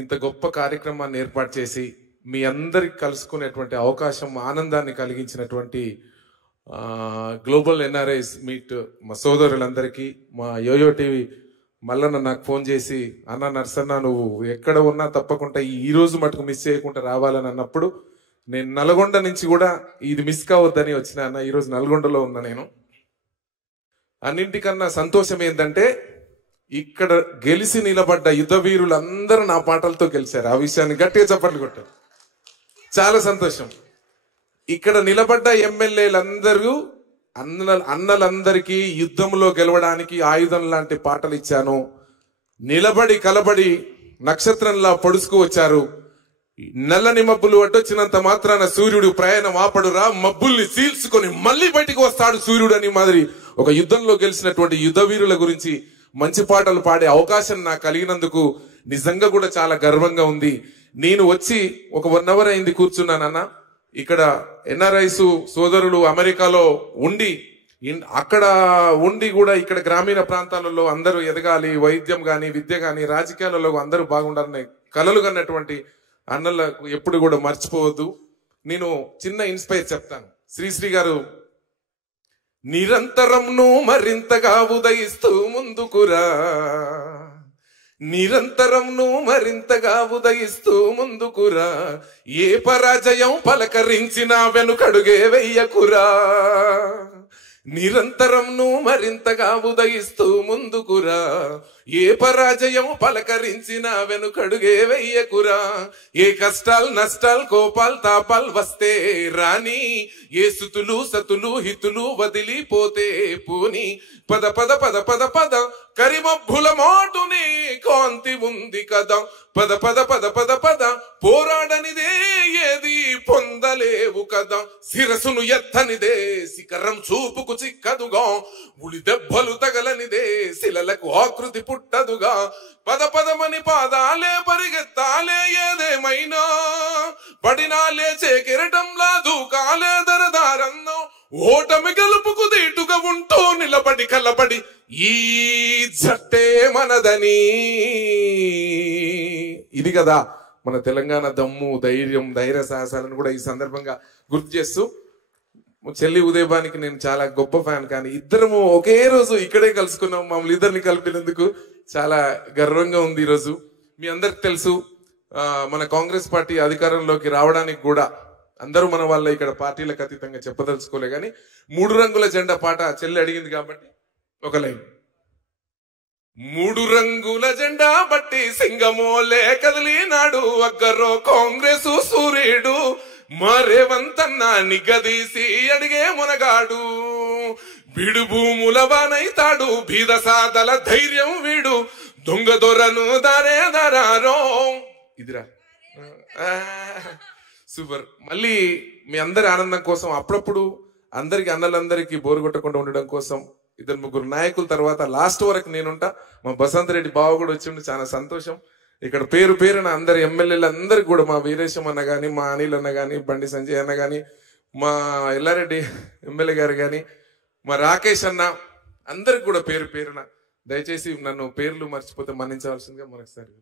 ఇంత గొప్ప కార్యక్రమాన్ని ఏర్పాటు చేసి మీ అందరికి కలుసుకునేటువంటి అవకాశం, ఆనందాన్ని కలిగించినటువంటి గ్లోబల్ ఎన్ఆర్ఐస్ మీట్ మా సోదరులందరికీ, మా యోయో టీవీ మల్లన్న నాకు ఫోన్ చేసి, అన్న నర్సన్న నువ్వు ఎక్కడ ఉన్నా తప్పకుండా ఈ రోజు మటుకు మిస్ చేయకుండా రావాలని అన్నప్పుడు, నేను నల్గొండ నుంచి కూడా ఇది మిస్ కావద్దని వచ్చిన అన్న. ఈరోజు నల్గొండలో ఉన్నా నేను. అన్నింటికన్నా సంతోషం ఏంటంటే ఇక్కడ గెలిచి నిలబడ్డ యుద్ధ వీరులందరూ నా పాటలతో గెలిచారు. ఆ విషయాన్ని గట్టిగా చప్పట్లు కొట్టారు. చాలా సంతోషం. ఇక్కడ నిలబడ్డ ఎమ్మెల్యేలందరూ అన్నలందరికీ యుద్ధంలో గెలవడానికి ఆయుధం లాంటి పాటలు ఇచ్చాను. నిలబడి కలబడి నక్షత్రంలా పొడుచుకు వచ్చారు. నల్లని మబ్బులు అడ్డొచ్చినంత మాత్రాన సూర్యుడు ప్రయాణం ఆపడురా, మబ్బుల్ని చీల్చుకొని మళ్ళీ బయటికి వస్తాడు సూర్యుడు అని మాదిరి ఒక యుద్ధంలో గెలిచినటువంటి యుద్ధ వీరుల గురించి మంచి పాటలు పాడే అవకాశం నాకు కలిగినందుకు నిజంగా కూడా చాలా గర్వంగా ఉంది. నేను వచ్చి ఒక 1 hour అయింది కూర్చున్నానన్న. ఇక్కడ ఎన్ఆర్ఐస్ సోదరులు అమెరికాలో ఉండి, అక్కడ ఉండి కూడా ఇక్కడ గ్రామీణ ప్రాంతాలలో అందరూ ఎదగాలి, వైద్యం కానీ విద్య కానీ రాజకీయాలలో అందరూ బాగుండాలని కలలు కన్నటువంటి అన్నలకు ఎప్పుడు కూడా మర్చిపోవద్దు. నేను చిన్న ఇన్స్పైర్ చెప్తాను. శ్రీశ్రీ గారు, నిరంతరంను మరింతగా ఉదయిస్తూ ముందుకురా, నిరంతరంను మరింతగా ఉదయిస్తూ ముందుకురా, ఏ పరాజయం పలకరించినా వెనుకడుగే వెయ్యకురా, నిరంతరంను మరింతగా ఉదయిస్తూ ముందుకురా, ఏ పరాజయం పలకరించినా వెనుకడుగే వెయ్యకురా, ఏ కష్టాలు నష్టాలు కోపాలు తాపాలు వస్తే రాని, ఏ స్థుతులు సతులు హితులు వదిలిపోతే పోని, పద పద పద పద పద కరిమబ్బుల మాటుని కాంతి ఉంది కదా, పద పద పద పద పద పోరాడనిదే ఏది పొందలేవు కదా, శిరసును ఎత్తనిదే శిఖరం చూపుకు చిక్కదుగా, ఉలి దెబ్బలు తగలనిదే శిలలకు ఆకృతి పుట్టదుగా, పద పదమని పాదాలే పరిగెత్తాలే ఏదేమైనా, పడినా లేచే కిరటంలా దూకాలే దరదారన్నో, ఓటమి గెలుపుకు దీటుగా ఉంటూ నిలబడి కలబడి ఈ జట్టే మనదని. ఇది కదా మన తెలంగాణ దమ్ము, ధైర్యం, ధైర్య సాహసాలను కూడా ఈ సందర్భంగా గుర్తు చేస్తూ, చెల్లి ఉదయబానికి నేను చాలా గొప్ప ఫ్యాన్. కానీ ఇద్దరము ఒకే రోజు ఇక్కడే కలుసుకున్నాం. మమ్మల్ని ఇద్దరిని కలిపినందుకు చాలా గర్వంగా ఉంది. ఈరోజు మీ అందరికి తెలుసు, మన కాంగ్రెస్ పార్టీ అధికారంలోకి రావడానికి కూడా అందరూ మన వాళ్ళ ఇక్కడ పార్టీలకు అతీతంగా చెప్పదలుచుకోలే. కానీ 3 రంగుల జెండా పాట చెల్లి అడిగింది కాబట్టి ఒక లైన్. 3 రంగుల జెండా బట్టి సింగమోలే కదిలినాడు, అగ్గరో కాంగ్రెసు సూర్యుడు, మరేవంతన్న నిగదీసి అడిగే మునగాడు, బిడు భూముల వానైతాడు బీద సాదల ధైర్యం వీడు, దొంగ దొరను దారే దారారో. ఇదిరా సూపర్. మళ్ళీ మీ అందరి ఆనందం కోసం అప్పుడప్పుడు అందరికి అన్నలందరికీ బోరు కొట్టకుండా ఉండడం కోసం 2-3 నాయకుల తర్వాత లాస్ట్ వరకు నేనుంటా. మా బసంత్ రెడ్డి బావ కూడా వచ్చి చాలా సంతోషం. ఇక్కడ పేరు పేరున అందరు ఎమ్మెల్యేలు అందరికి కూడా, మా వీరేశం అన్న కానీ, మా అనిల్ అన్న కానీ, బండి సంజయ్ అన్న కానీ, మా ఎల్లారెడ్డి ఎమ్మెల్యే గారు కానీ, మా రాకేష్ అన్న, అందరికి కూడా పేరు పేరున దయచేసి నన్ను పేర్లు మర్చిపోతే మన్నించవలసిందిగా మరొకసారి.